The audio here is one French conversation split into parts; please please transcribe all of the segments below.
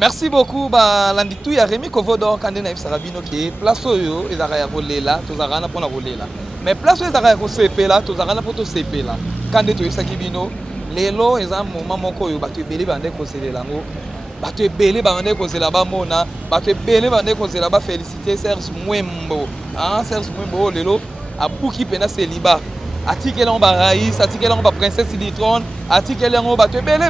Merci beaucoup. Bah, l'anditou ya Rémi Kovodor quand on a Sarabino qui place oyo et zara ya rolela, to zara na pona rolela. Mais place oyo zara ya ko CP là, to zara na poto CP là. Quand on est sakibino, lelo eza moment moko oyo bato ebele bande ko céder lango. Bato ebele bande ko céder ba mona, bato ebele bande ko céder ba féliciter Serge Mwembo. Ah, Serge Mwembo lelo a buki pena célibat. Article en Baraïs, article en Princesse Siditron, article en Bato, belé,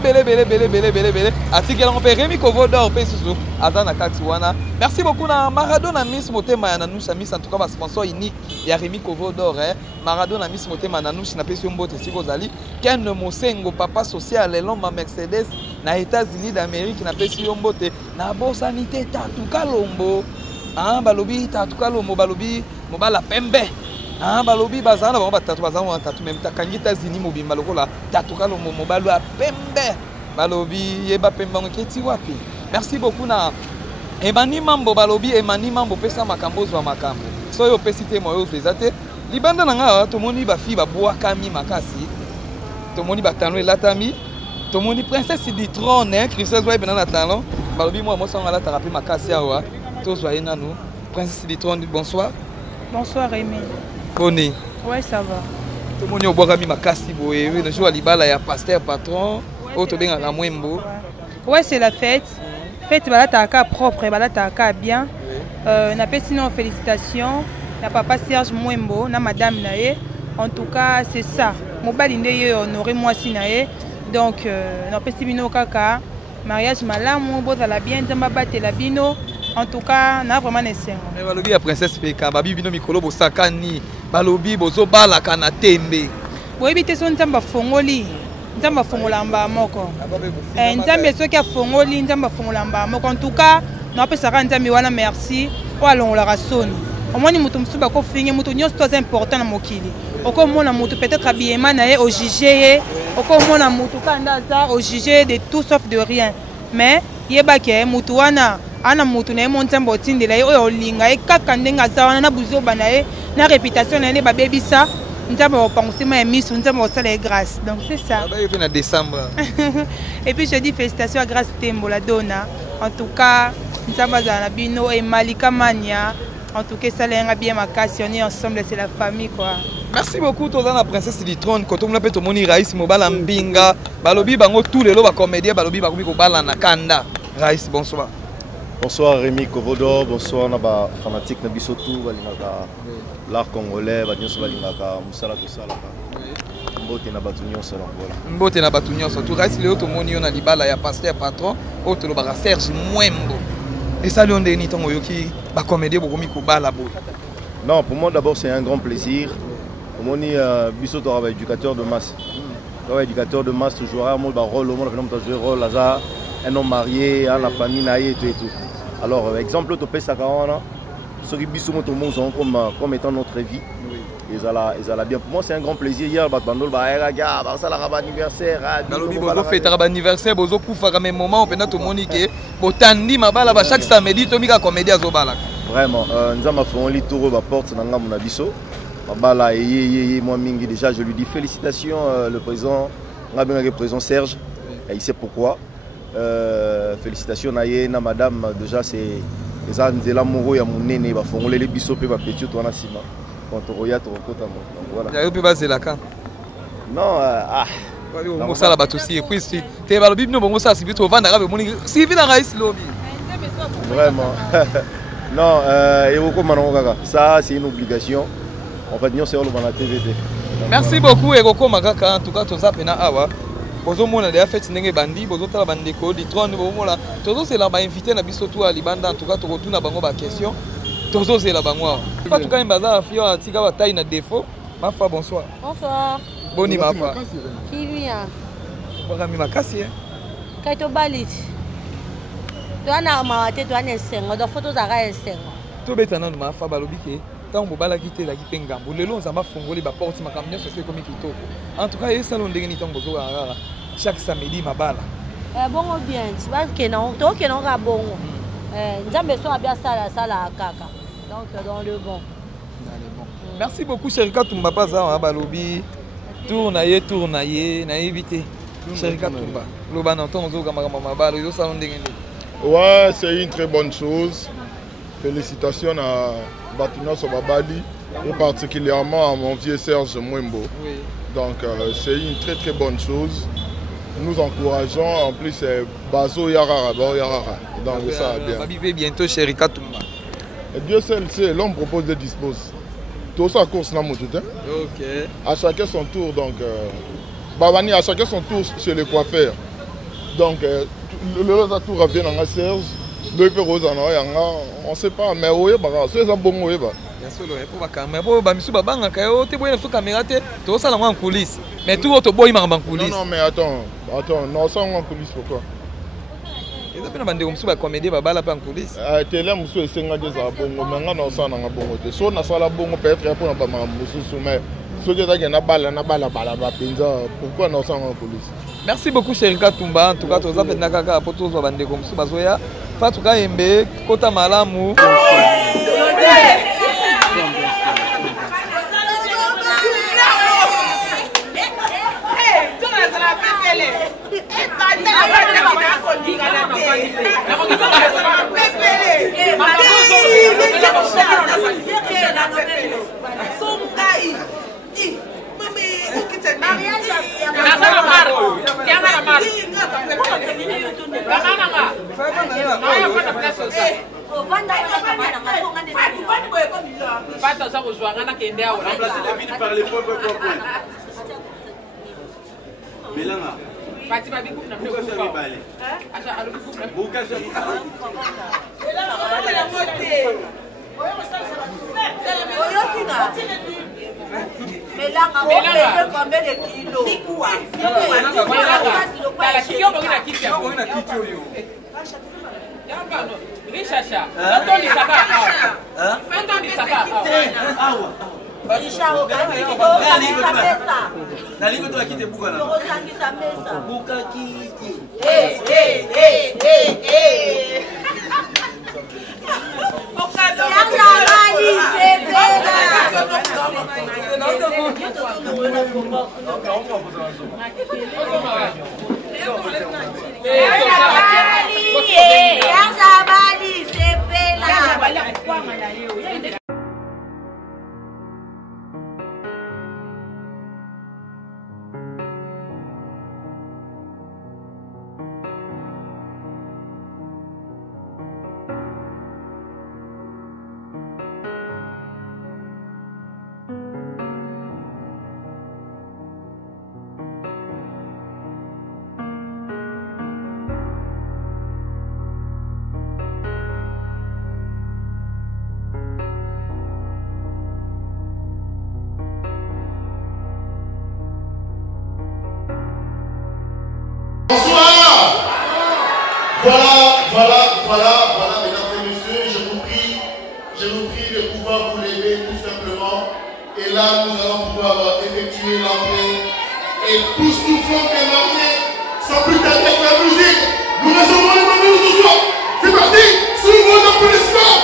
article en Rémi Kovodor, Pessouzou, Azana Katiwana. Merci beaucoup, Maradona Miss Motema, Nanoucha Miss, en tout cas, sponsor unique, il y a Rémi Kovodor, Maradona Miss Motema, Nanoucha, n'a pas su un beau testigo Zali, Ken Mosengo, papa social, l'homme Mercedes, na États-Unis d'Amérique, n'a pas su un beau te, na bo sanité, Tatou Kalombo, ah, Balobi, Tatou Kalombo, Balobi, Mobala Pembe. Ah, balobi bazana ba tatu bazana tatu même takangi États-Unis mobimba lokola tatu kalo mobalo a pembe balobi yeba pembe ngeti wapi. Merci beaucoup na Emani Mambo balobi Emani Mambo pesa makambo zwa makambo. So yo pesite moyo fezate libanda nanga to moni ba fi ba boa kami makasi. To moni ba tano latami. To moni princesse du trône Christelle Zoé benana talon. Balobi moi so ngala tarapi makasi awa. To zoye nanu. Princesse du trône bonsoir. Bonsoir Rémi. Bonne. Ouais, ça va. Tout le monde est boire mi makasi boé. Le jour à libala ya pasteur patron. Auto bien à Mwembo. Ouais, c'est la fête. Fête balata ka propre, balata ka bien. Na pe sinon félicitations. Na papa Serge Mwembo, na madame nae. En tout cas, c'est ça. Mobali ndeye honoré moi si nae. Donc na pe sibino kaka mariage malamu bozala bien nzamba batela bino. En tout cas, na vraiment nécessaire. Mais balobi la princesse Peka, babi bino mikolo bosakani, balobi bozo bala kana tembe. Boyebi te so nzamba fongoli. Nzamba fongola mba moko. Nzambe soki a fongoli nzamba fongola mba moko. En tout cas, na pe saka nzambe wana merci. O alongola rasoni. Omoni mutu musuba ko finge mutu nyonso to important na mokili. Oko mona mutu peut-être habillement na ye au juger, oko mona mutu kanda za au juger de tout sauf de rien. Mais yeba ke mutu wana ana mutu na mon tembo tindela ye oyo linga e kaka ndenga zawana na buzoba na ye na réputation na ne ba bebisa ntambo penser ma misu ntambo sala grâce. Donc c'est ça. Ba yé na décembre. Et puis je dis félicitations à Grâce Tembo la donna. En tout cas, ntambo za bino et Malika Mania. En tout cas, ça l'a bien makasi, on est ensemble, c'est la famille quoi. Merci beaucoup toza na princesse du trône ko tomona pe to moni Raïs Mobala Mbinga. Balobi bango tous les lo ba comédien balobi ba ko bala na kanda. Raïs bonsoir. Bonsoir Rémi Kovodor, bonsoir Naba fanatique Nabisotou, Balinaka, l'art congolais, Badionso Balinaka, Moussala Toussalaka. Mbote Nabatunyon selon voilà. Mbote Nabatunyon surtout Raïs Léo Tomoni on a libala ya pasteur patron, autre le bara Serge Mwembo. Et ça lui on déni ton yoki ba comédien bokomi ko bala bo. Non, pour moi d'abord c'est un grand plaisir. Pour moi Bisoto est éducateur de masse. Éducateur de masse toujours un mot rôle au monde jouer rôle là un homme marié, à la famille naïe et tout. Alors, exemple, tu peux savoir, ceux qui bisous comme étant notre vie. Ils allaient bien. Pour moi, c'est un grand plaisir. Hier, Bandol, ça la anniversaire. Bozo fête anniversaire, bozo koufa même moment, on peut tout moniquer. Botandi mabala chaque samedi, Tomika comédie azobala. Vraiment, nous avons fait un lit tour la porte dans mon abisso. Mabala moi mingi déjà, je lui dis félicitations le président, le président Serge. Et il sait pourquoi. Félicitations na madame déjà c'est ça nzela moko ya munene ba fongole les biso pe ba petit to na sima quand roya to kota voilà ya yopi ba zelaka non on sala ba aussi et puis si te ba lobi no bongo ça si bito vanda rabe moni si vina Raïs lobi vraiment non et oko manongo kaka ça c'est une obligation en fait nous c'est on va na TVT. Merci beaucoup et oko makaka en tout cas to za pena awa bozo mona de fait ndenge bandi bozo tala bandeko di trône bomola tozo c'est là ba invité na biso tout à libanda en tout cas to retourna bango ba question tozo c'est là bango pas tout quand baza fio atika ba taille na défaut ma fa bonsoir. Bonsoir. Boni ma fa Qui vient? Bora mi makasi Kaito balit. To ana ma te to ana sengo do photo za ga sengo. To betana no ma fa balobi ke tant bobala kité la kipe ngambo lelo nzamba fongoli ba porte makamnya so fait comme kitoko. En tout cas et salon ndenge ni tango zo rara chaque samedi mabala. Bongo bien, tu vas que non, to que non ga bongo. Nzambe so abia sala kaka. Donc dans le bon. Merci beaucoup Cherika Tumba Paza balobi tournaye na éviter Cherika Tumba. Loba na ntongo zo ga mabala yo salon ndenge ni. Ouais, c'est une très bonne chose. Félicitations à Batina Sobabali et particulièrement à mon vieux Serge Mwembo. Oui. Donc c'est une très très bonne chose. Nous encourageons, en plus c'est Bazo Yarara, donc ça bien. Babi bientôt chez Rika Tumba. Et Dieu seul sait, l'homme propose et dispose. Tout ça course n'a tout. Ok. À chacun son tour, donc Babani à chacun son tour chez les coiffeurs. Donc le tour revient dans la Serge. On ne sait pas, mais c'est un bon moyen. Non, mais attends, non, ça en coulisses pourquoi? Merci beaucoup Sherika Tumba. En tout cas, tu as fait nakaka pour tous les bandés comme ça. En tout cas, Mbe, Kota Malamu. Voilà, mesdames et messieurs, je vous prie de pouvoir vous lever tout simplement. Et là, nous allons pouvoir effectuer l'entrée. Et tous nous ferons démarrer sans plus tarder avec la musique. Nous recevons les membres ce soir. C'est parti, sous vos applaudissements.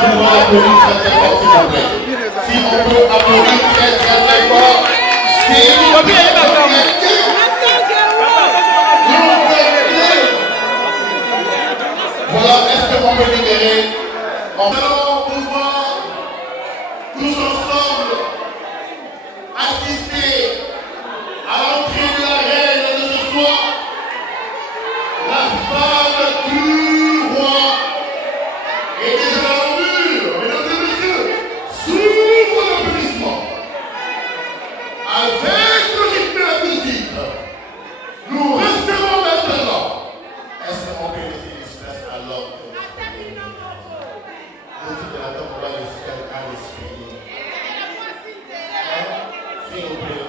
pouvoir applaudir très fort, s'il vous plaît? Si on peut applaudir très fort, s'il vous plaît. Voilà, est-ce qu'on peut libérer? On va pouvoir tous ensemble assister à l'entrée de la reine de ce soir, la femme du roi. Et déjà dans le mur, mesdames et messieurs, sous vos applaudissements, avec le rythme de la musique, nous recevons maintenant. Est-ce qu'on peut laisser l'espace à l'homme? S'il vous plaît.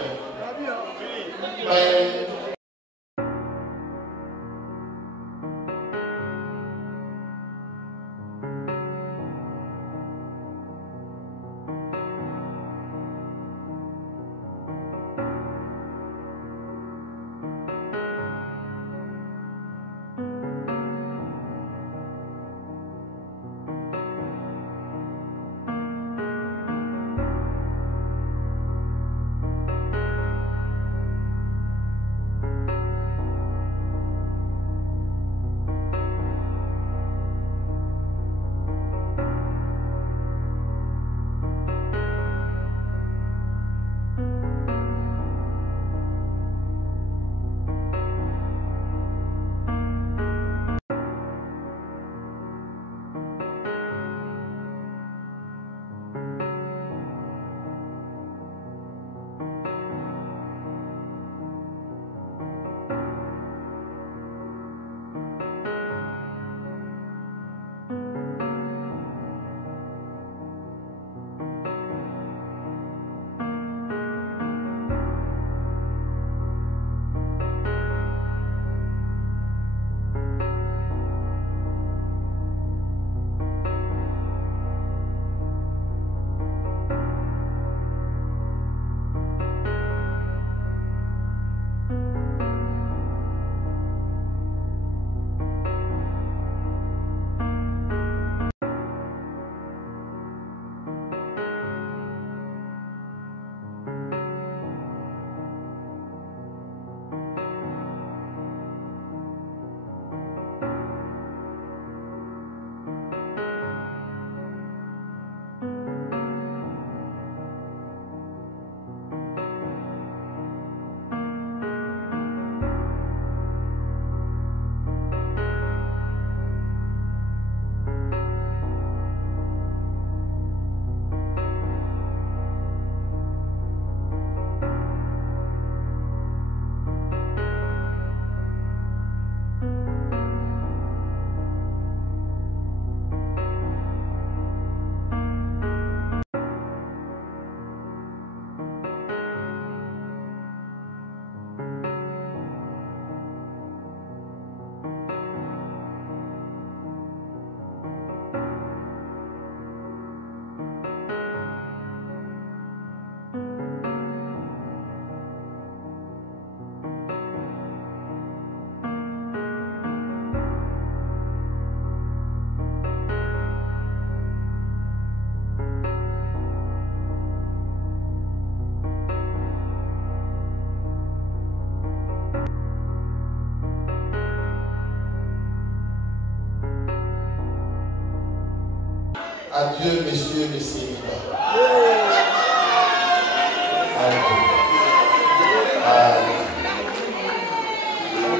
Adieu, messieurs, messieurs.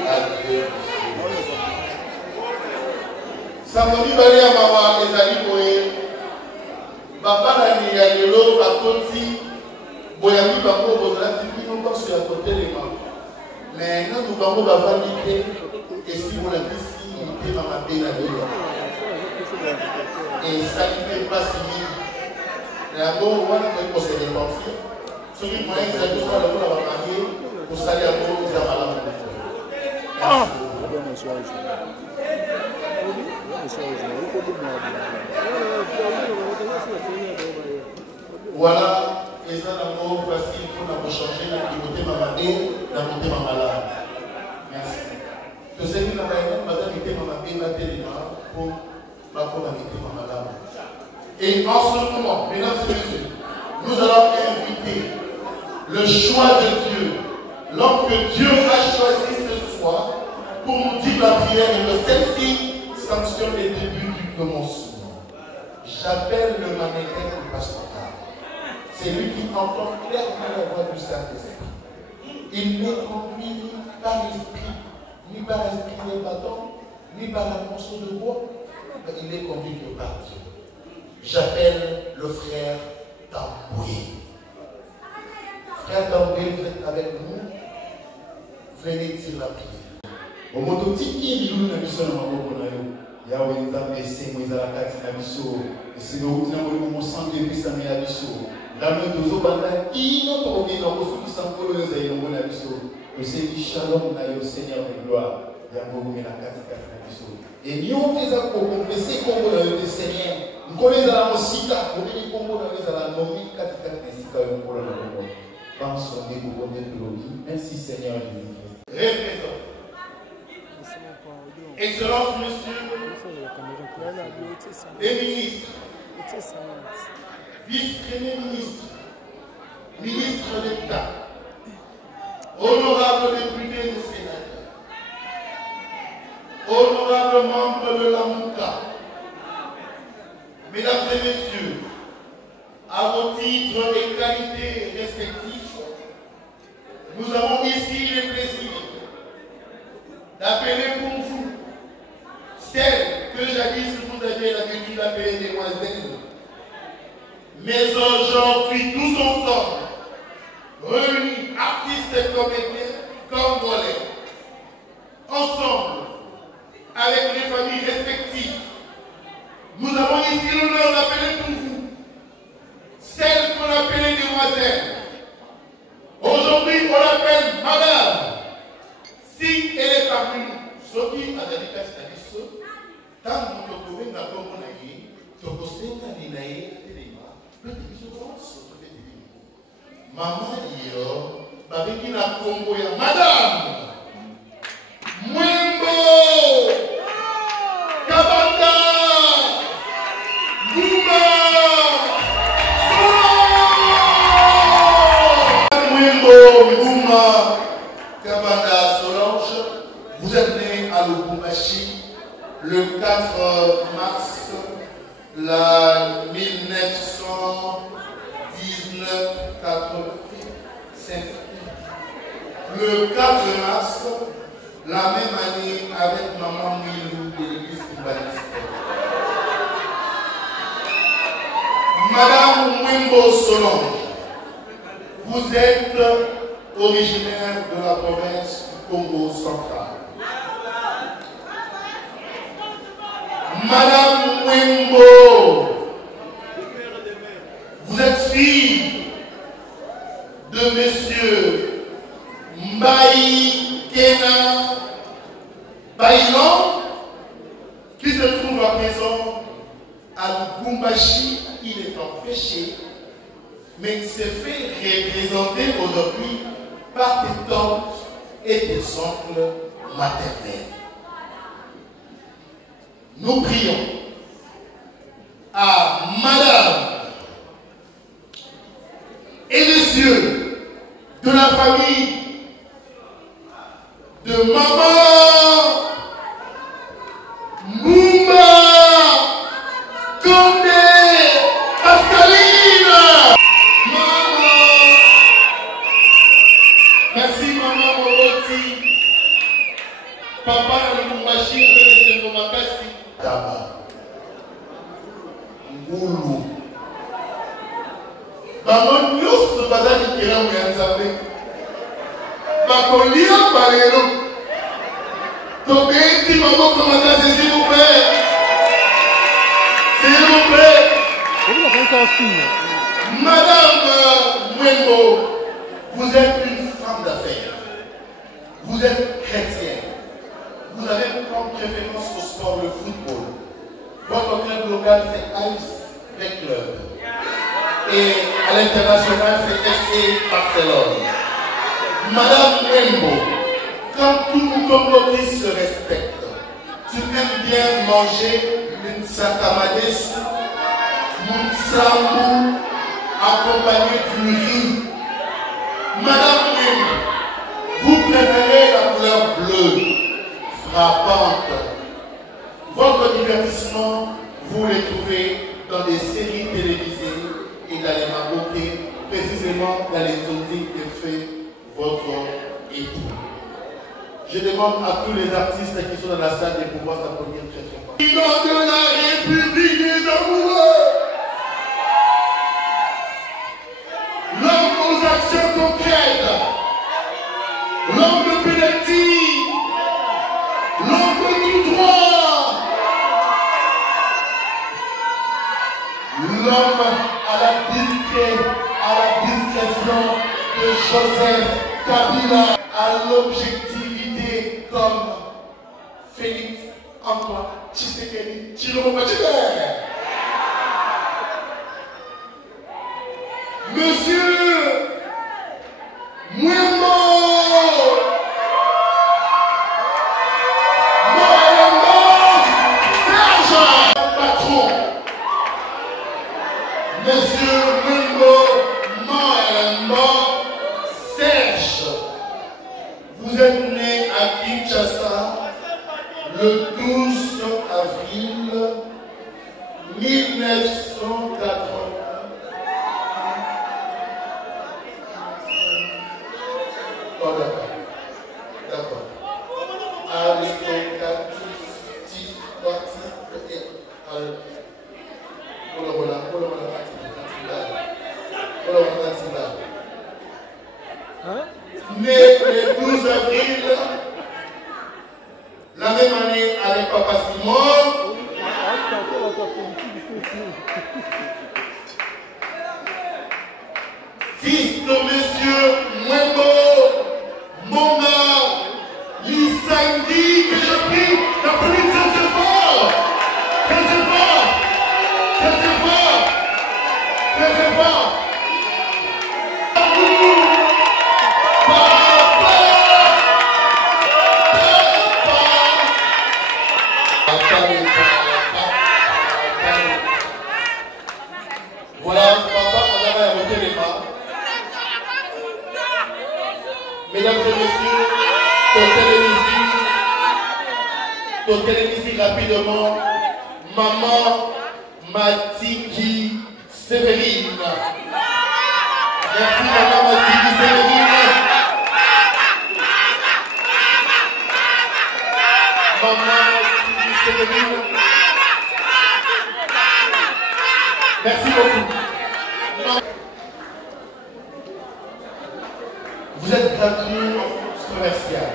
Adieu. Samedi bali ya mawa ezali boye. Baba na ya lelo bakoti boyami bango bozala tibino baso ya kotelema. Mais nanu bango bavandi te esi bona kisi te mama be na lelo. Et ça qui fait place civile. D'abord, on va se dépenser. Ce qui pourrait être que soit le coup marié pour salir à bon de la malade. Voilà, et ça d'abord facile pour changer la côté mamadé, la côté malade. Merci. Je sais que la maison va habiter mamadé, la télé pour la madame. Et en ce moment, mesdames et messieurs, nous allons inviter le choix de Dieu, l'homme que Dieu a choisi ce soir, pour nous dire la prière et que celle-ci sanctionne les débuts du commencement. J'appelle le mannequin du pastoral. C'est lui qui entend clairement la voix du Saint-Esprit. Il n'est conduit ni par l'esprit, ni par l'esprit des bâtons, ni par la morceau de bois, mais il est conduit que par Dieu. J'appelle le frère Tamboué. Frère Tamboué, vous êtes avec nous. Venez dire la prière. Au moto tiki nous na biso na maboko na yo. Yawe nzambe semo ezala kati na biso. Esino utina molimo mosango epesami ya biso. Ndambe tozobanda kino tokokenda kosukisa nkolo oyo ezali elongo na biso. Tosengi shalom na yo Seigneur de gloire. Yango okomela katikati na biso. Enyonso eza kokonfese kombo na yo te Seigneur. Nkolo ezala mosika obeli kombo na yo ezala nomi katikati na esika oyo nkolo na bongo. Pense au début de l'eau. Merci Seigneur Jésus. Répétons. Excellence, monsieur, les ministres, vice-premier ministre, ministre d'État, honorables députés et sénateurs, honorables membres de la MOUCA, mesdames et messieurs, à vos titres et qualités respectifs, nous avons ici le plaisir d'appeler pour vous celles que jadis vous aviez l'habitude d'appeler demoiselles. Mais aujourd'hui, tous ensemble, réunis, artistes et comédiens, congolais, ensemble, avec les familles respectives, nous avons ici l'honneur d'appeler pour vous celles qu'on appelait demoiselles. Aujourd'hui, on l'appelle madame. Si elle est parmi nous, ce qui a dit que c'est tant que vous pouvez n'a pas mon aïe, tu peux sentir l'inaïe, le maman, yo, avec qui n'a combo ya madame. Mwembo, Kabanda, Gouma, Gouma, Kabanda, Solange, vous êtes né à Lubumbashi le 4 mars la 1985. Le 4 mars, la même année avec maman Milou de l'église Baptiste. Madame Mwembo Solange, vous êtes originaire de la province du Congo central. Madame Mwembo, vous êtes fille de monsieur Mbaï Kena Baïlan, qui se trouve à présent à Lubumbashi. Il est empêché, mais il s'est fait représenter aujourd'hui par tes tantes et tes oncles maternels. Nous prions à Madame et messieurs de la famille de Maman Moumba Condé Pascaline. Maman, merci Maman Moroti. Papa Lubumbashi, c'est mon makasi. Daba, Ngulu, Maman Nyos, Bazali Kéram et Anzabé, Bakolia Balero, Tobeti Maman Komakase, s'il vous plaît. S'il vous plaît. Madame Mwembo, vous êtes une femme d'affaires. Vous êtes chrétienne. Vous avez comme préférence au sport le football. Votre club local c'est Ice Club. Et à l'international c'est FC Barcelone. Madame Mwembo, quand tout Congolais se respecte, tu aimes bien manger une sakamadesu, Moutsamou, accompagné du riz. Madame Wim, vous préférez la couleur bleue, frappante. Votre divertissement, vous les trouvez dans des séries télévisées et dans les maroquets, précisément dans les tournées que fait votre époux. Je demande à tous les artistes qui sont dans la salle de pouvoir s'applaudir très très fort. Président de la République des amoureux, l'homme aux actions concrètes, l'homme de pénalty, l'homme de tout droit, l'homme à la discrétion de Joseph Kabila, à l'objectivité comme Félix Antoine Tshisekedi Tshilombo Tshilombo. Monsieur Mwembo Serge Patron. Monsieur Mwembo Serge, vous êtes né à Kinshasa le 12 avril 1980. Oh, d'accord. Né le 12 avril, la même année avec Papa Simon. Fils de Monsieur Mwembo Moma Lisangui, que je prie d'applaudir très fort. Très très fort. Très très fort. Très très fort. Voilà, papa, on a remonté les mains. Mesdames et messieurs, toquez ici rapidement. Maman Matiki Séverine. Merci maman Matiki Séverine. Maman Matiki Séverine. Merci beaucoup. Vous êtes gradué commercial.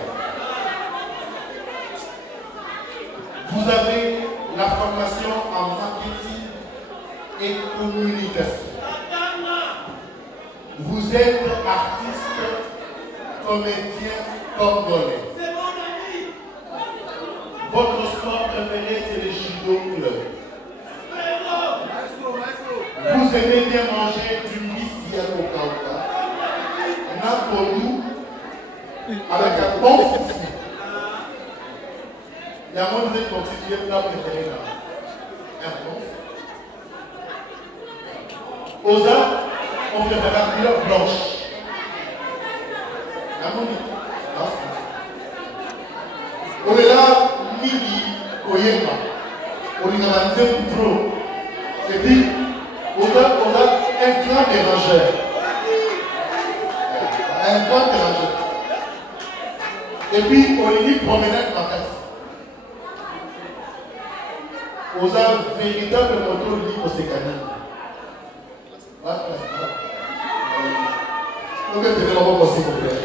Vous avez la formation en marketing et communication. Vous êtes artiste, comédien, congolais. Votre sport préféré, c'est le judo club. Vous aimez bien manger du missia au kauka, napolou, avec un bon foufou. Il y a moins de constitué plat préféré là. Un bon. Aux arts, on préfère la couleur blanche. La monique. On est là, Mimi, Koyema. On est dans la deuxième pro. Et puis, on a un grand dérangeur. Un grand dérangeur. Et puis, on est dit promenade macasse. On a un véritable moto libre au Sécani. Donc, c'est vraiment possible, s'il vous plaît.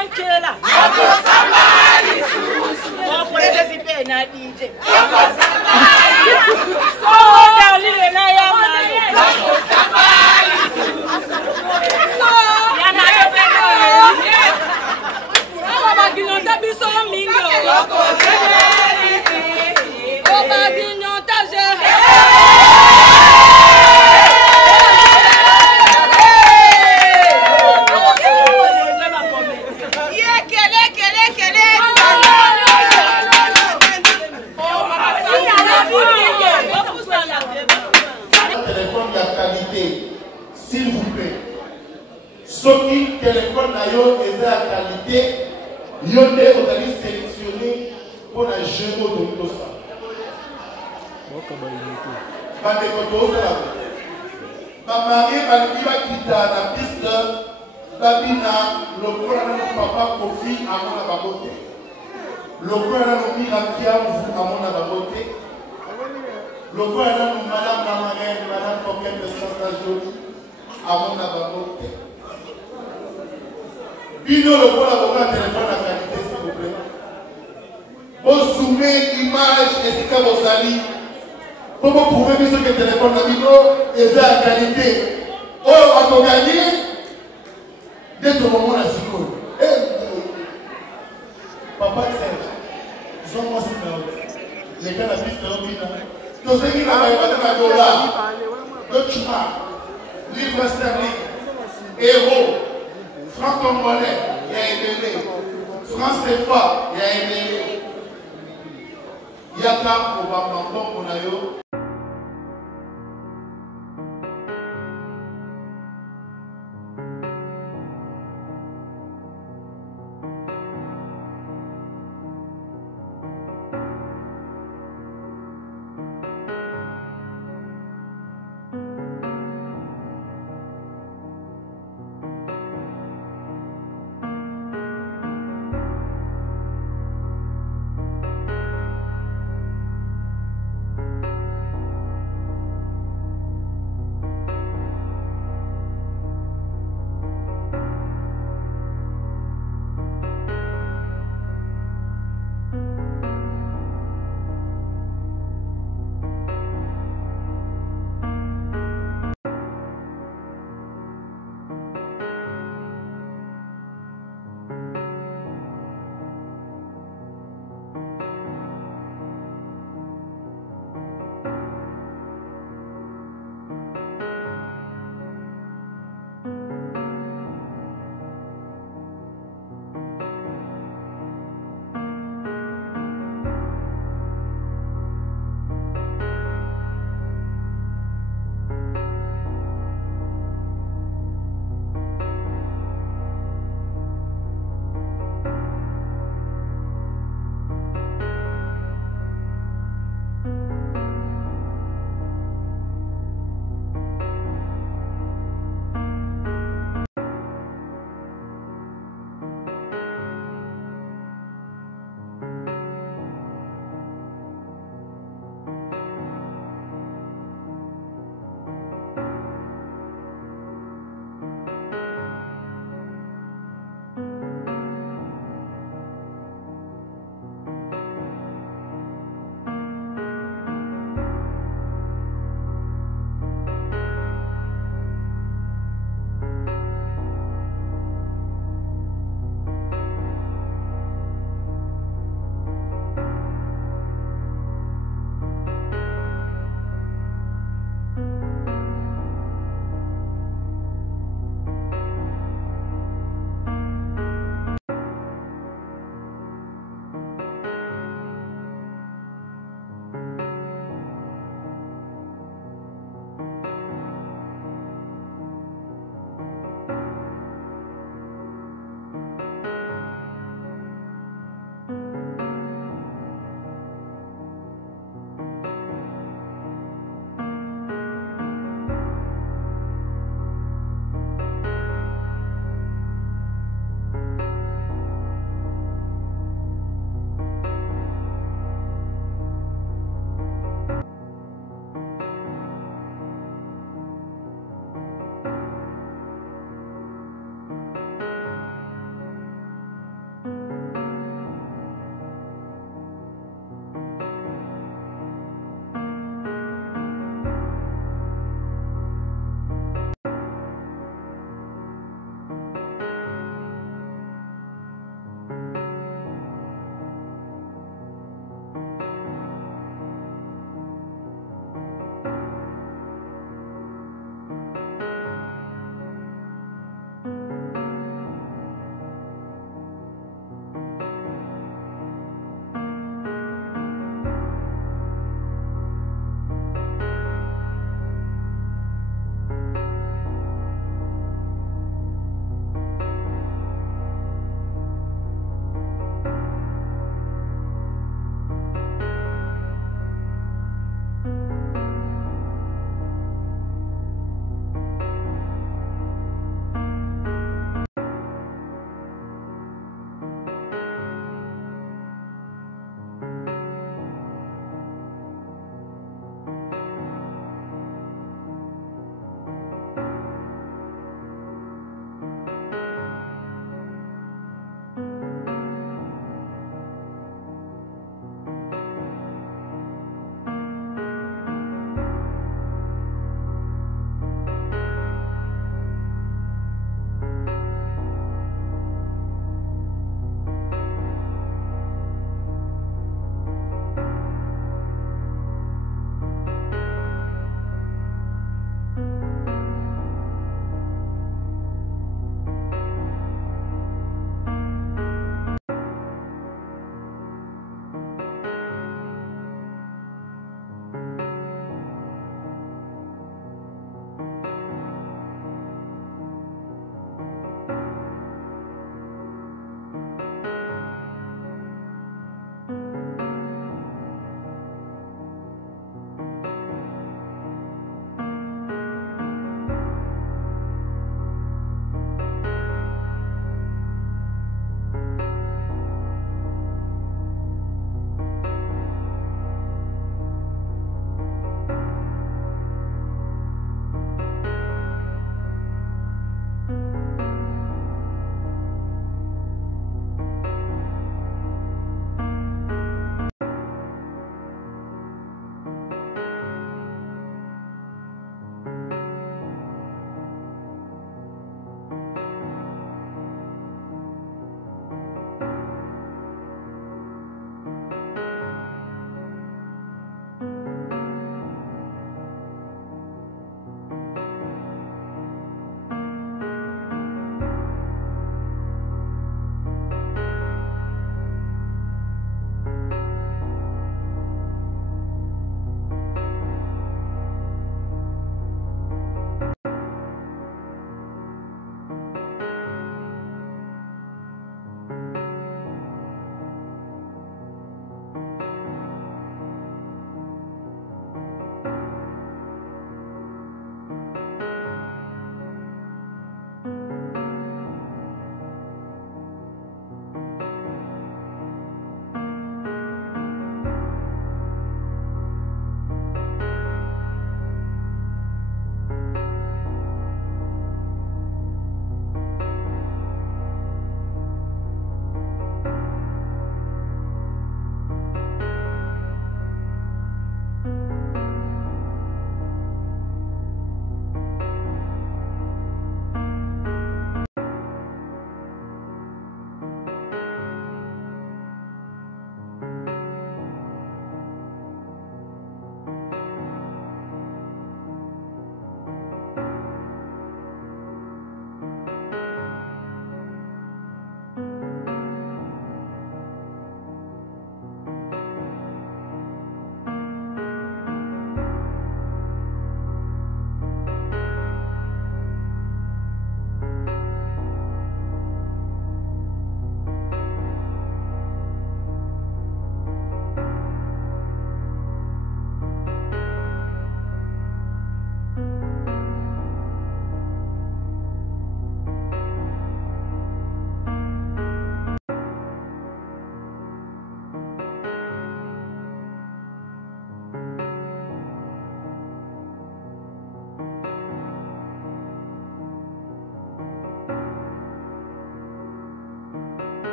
Angela. S'il vous plaît, ceux qui téléphone est de la qualité, vous allez sélectionner pour la géo de tout ça. Maman, qui a la piste, Babina, le papa Kofi à mon ababoté. Le qui a mon ababoté. Le madame la marraine, madame Coquette de Saint-Jolie, à mon ababoté. Bino, le bon avocat, téléphone à qualité, s'il vous plaît. Vous zoomez image et c'est comme vos amis. Comment pouvez-vous dire que le téléphone de Bino est à qualité? Oh, à ton gagner, dès ton moment la psycho. Papa, c'est. Jean-moi, c'est les gars, la piste de Bino. Tous ceux qui n'ont pas de dollars, de Chuma, livre sterling, héros, franc congolais, il y a Emélé, franc CFA, il y a Emélé. Il y a qu'un pour